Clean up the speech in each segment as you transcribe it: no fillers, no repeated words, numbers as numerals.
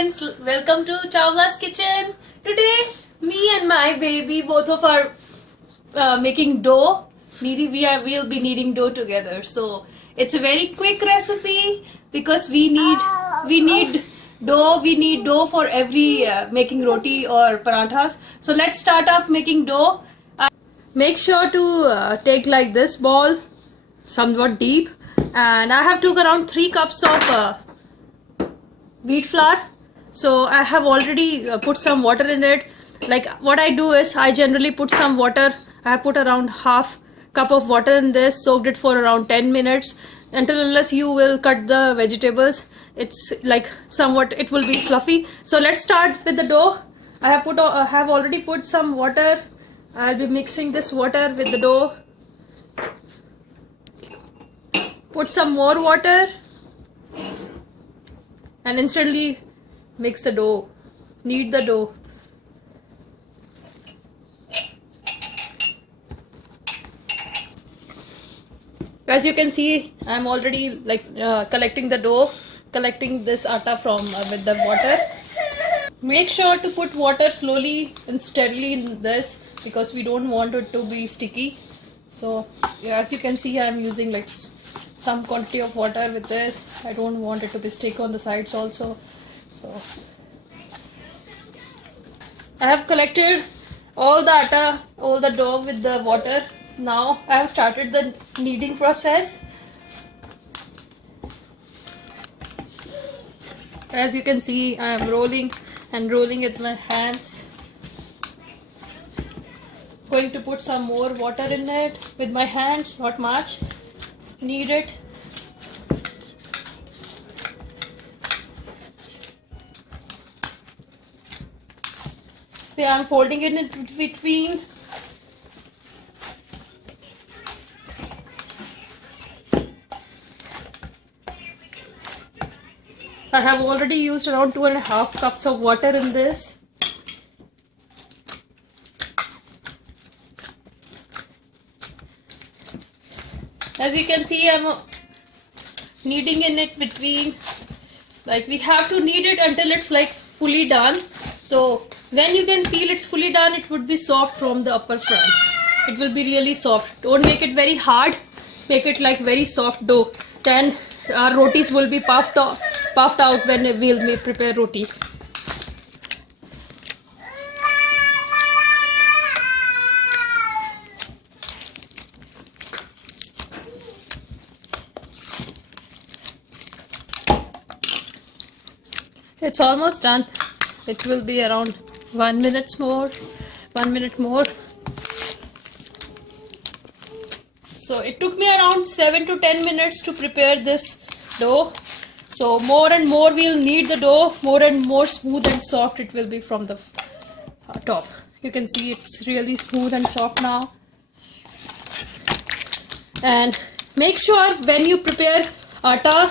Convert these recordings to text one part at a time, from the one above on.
friends, welcome to Chawla's kitchen. Today me and my baby both of are making dough. We'll be kneading dough together. So it's a very quick recipe because we need dough. We need dough for every making roti or paranthas. So let's start up making dough. Make sure to take like this ball, somewhat deep, and I have took around 3 cups of wheat flour. So I have already put some water in it. Like what I do is I generally put some water. I have put around half cup of water in this, soaked it for around 10 minutes until unless you will cut the vegetables. It's like somewhat it will be fluffy. So let's start with the dough. I have already put some water. I'll be mixing this water with the dough. Put some more water and instantly mix the dough. Knead the dough. As you can see, I'm already collecting the dough, collecting this atta from with the water. Make sure to put water slowly and steadily in this because we don't want it to be sticky. So as you can see, I'm using like some quantity of water with this. I don't want it to be stick on the sides also. So I have collected all the atta, all the dough with the water. Now I have started the kneading process. As you can see, I am rolling and rolling with my hands. Going to put some more water in it with my hands, not much. Knead it. See, I'm folding it in between. I have already used around 2.5 cups of water in this. As you can see, I'm kneading in it between. Like we have to knead it until it's like fully done. So when you can feel it's fully done, it would be soft from the upper front. It will be really soft. Don't make it very hard. Make it like very soft dough. Then our rotis will be puffed out when we'll prepare roti. It's almost done. It will be around 1 minute more. So it took me around 7 to 10 minutes to prepare this dough. So more and more we'll knead the dough, more and more smooth and soft it will be from the top. You can see it's really smooth and soft now. And make sure when you prepare atta,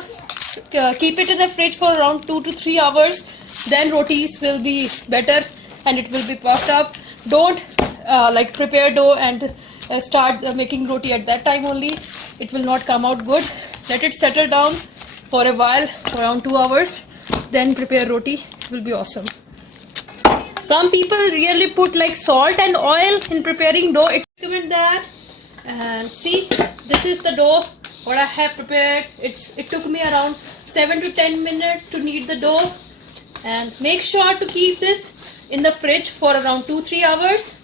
keep it in the fridge for around 2 to 3 hours. Then rotis will be better and it will be puffed up. Don't prepare dough and start making roti at that time only. It will not come out good. Let it settle down for a while, for around 2 hours. Then prepare roti. It will be awesome. Some people really put like salt and oil in preparing dough. I recommend that. And see, this is the dough what I have prepared. It took me around 7 to 10 minutes to knead the dough. And make sure to keep this in the fridge for around 2-3 hours.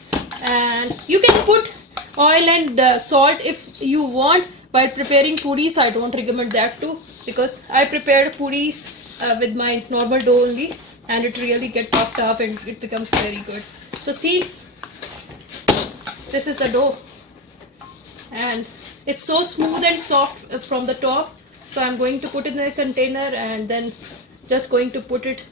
And you can put oil and salt if you want while preparing puris. I don't recommend that too because I prepared puris with my normal dough only and it really gets puffed up and it becomes very good. So see, this is the dough and it's so smooth and soft from the top. So I'm going to put it in a container and then just going to put it.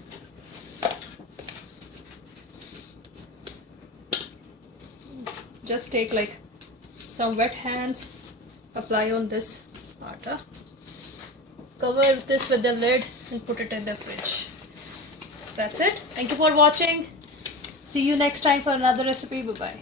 Just take like some wet hands, apply on this atta, cover this with the lid and put it in the fridge. That's it. Thank you for watching. See you next time for another recipe. Bye bye.